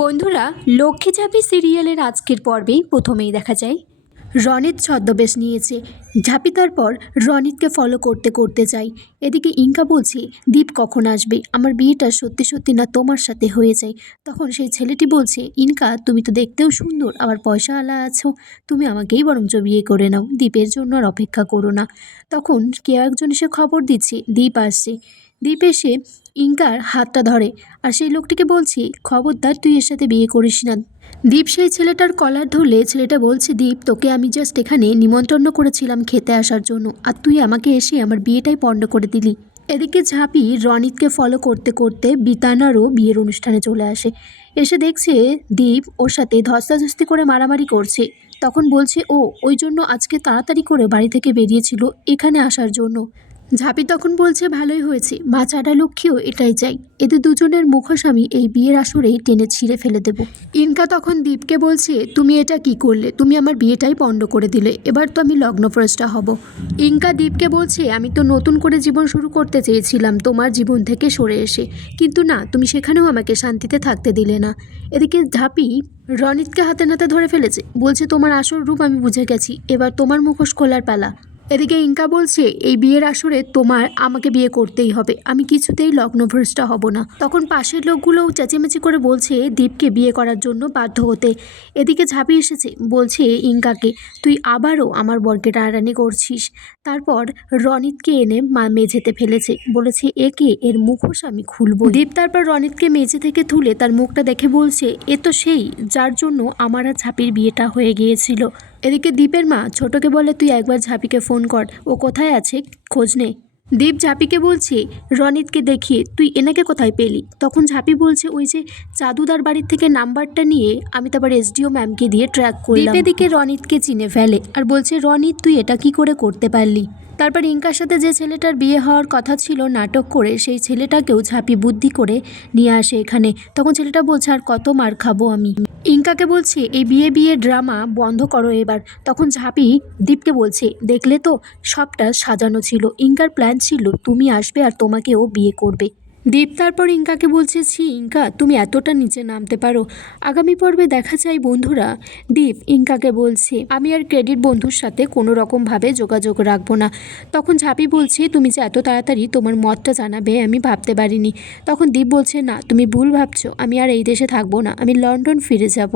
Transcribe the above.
বন্ধুরা, লক্ষ্মী ঝাঁপি সিরিয়ালের আজকের পর্বেই প্রথমেই দেখা যায় রনিত ছদ্মবেশ নিয়েছে। ঝাঁপি তারপর রনিতকে ফলো করতে করতে যায়। এদিকে ইঙ্কা বলছে, দীপ কখন আসবে, আমার বিয়েটা সত্যি সত্যি না তোমার সাথে হয়ে যায়। তখন সেই ছেলেটি বলছে, ইনকা তুমি তো দেখতেও সুন্দর, আবার পয়সা আলা আছো, তুমি আমাকেই বরঞ্চ বিয়ে করে নাও, দীপের জন্য আর অপেক্ষা করো না। তখন কেউ একজন এসে খবর দিচ্ছে দীপ আসছে। দীপ এসে ইঙ্কার হাতটা ধরে আর সেই লোকটিকে বলছে, খবরদার তুই এর সাথে বিয়ে করিস না। দীপ সেই ছেলেটার কলার ধরলে ছেলেটা বলছে, দীপ তোকে আমি জাস্ট এখানে নিমন্ত্রণ করেছিলাম খেতে আসার জন্য, আর তুই আমাকে এসে আমার বিয়েটাই পণ্ড করে দিলি। এদিকে ঝাঁপি রনিতকে ফলো করতে করতে বিতানারও বিয়ের অনুষ্ঠানে চলে আসে। এসে দেখছে দীপ ওর সাথে ধস্তাধস্তি করে মারামারি করছে। তখন বলছে ও ওই জন্য আজকে তাড়াতাড়ি করে বাড়ি থেকে বেরিয়েছিল এখানে আসার জন্য। ঝাঁপি তখন বলছে, ভালোই হয়েছে, মা চারা লক্ষ্মীও এটাই চাই, এদের দুজনের মুখোশ আমি এই বিয়ের আসরেই টেনে ছিঁড়ে ফেলে দেব। ইনকা তখন দীপকে বলছে, তুমি এটা কি করলে, তুমি আমার বিয়েটাই পণ্ড করে দিলে, এবার তো আমি লগ্নভ্রষ্টা হব। ইনকা দীপকে বলছে, আমি তো নতুন করে জীবন শুরু করতে চেয়েছিলাম তোমার জীবন থেকে সরে এসে, কিন্তু না, তুমি সেখানেও আমাকে শান্তিতে থাকতে দিলে না। এদিকে ঝাঁপি রনিতকে হাতে নাতে ধরে ফেলেছে, বলছে তোমার আসল রূপ আমি বুঝে গেছি, এবার তোমার মুখোশ খোলার পালা। এদিকে ইঙ্কা বলছে, এই বিয়ের আসরে তোমার আমাকে বিয়ে করতেই হবে, আমি কিছুতেই লগ্নভ্রষ্টা হব না। তখন পাশের লোকগুলোও চেঁচামেচি করে বলছে দীপকে বিয়ে করার জন্য বাধ্য হতে। এদিকে ঝাঁপি এসেছে, বলছে ইঙ্কাকে, তুই আবারও আমার বরকে টানাটানি করছিস। তারপর রনিতকে এনে মেঝেতে ফেলেছে, বলেছে একে এর মুখোশ আমি খুলব। দীপ তারপর রনিতকে মেঝে থেকে তুলে তার মুখটা দেখে বলছে, এ তো সেই যার জন্য আমার আর ঝাঁপির বিয়েটা হয়ে গিয়েছিল। এদিকে দীপের মা ছোটকে বলে, তুই একবার ঝাঁপিকে ফোন কর, ও কোথায় আছে খোঁজ নে। দীপ ঝাঁপিকে বলছে, রনিতকে দেখিয়ে তুই এনাকে কোথায় পেলি। তখন ঝাঁপি বলছে, ওই যে চাঁদুদার বাড়ির থেকে নাম্বারটা নিয়ে আমি তারপর এসডিও ম্যামকে দিয়ে ট্র্যাক করলাম। দীপ এদিকে রনিতকে চিনে ফেলে আর বলছে, রনিত তুই এটা কি করে করতে পারলি। তারপর ইঙ্কার সাথে যে ছেলেটার বিয়ে হওয়ার কথা ছিল নাটক করে, সেই ছেলেটাকেও ঝাঁপি বুদ্ধি করে নিয়ে আসে এখানে। তখন ছেলেটা বলছে, আর কত মার খাবো আমি। ইঙ্কাকে বলছে, এই বিয়ে বিয়ে ড্রামা বন্ধ করো এবার। তখন ঝাঁপি দীপকে বলছে, দেখলে তো সবটা সাজানো ছিল, ইঙ্কার প্ল্যান ছিল তুমি আসবে আর তোমাকেও বিয়ে করবে। দীপ তারপর ইঙ্কাকে বলছে, ছি ইঙ্কা, তুমি এতটা নিচে নামতে পারো। আগামী পর্বে দেখা যায় বন্ধুরা, দীপ ইঙ্কাকে বলছে, আমি আর ক্রেডিট বন্ধুর সাথে কোনো রকমভাবে যোগাযোগ রাখবো না। তখন ঝাঁপি বলছে, তুমি যে এত তাড়াতাড়ি তোমার মতটা জানাবে আমি ভাবতে পারিনি। তখন দীপ বলছে, না তুমি ভুল ভাবছো, আমি আর এই দেশে থাকবো না, আমি লন্ডন ফিরে যাব।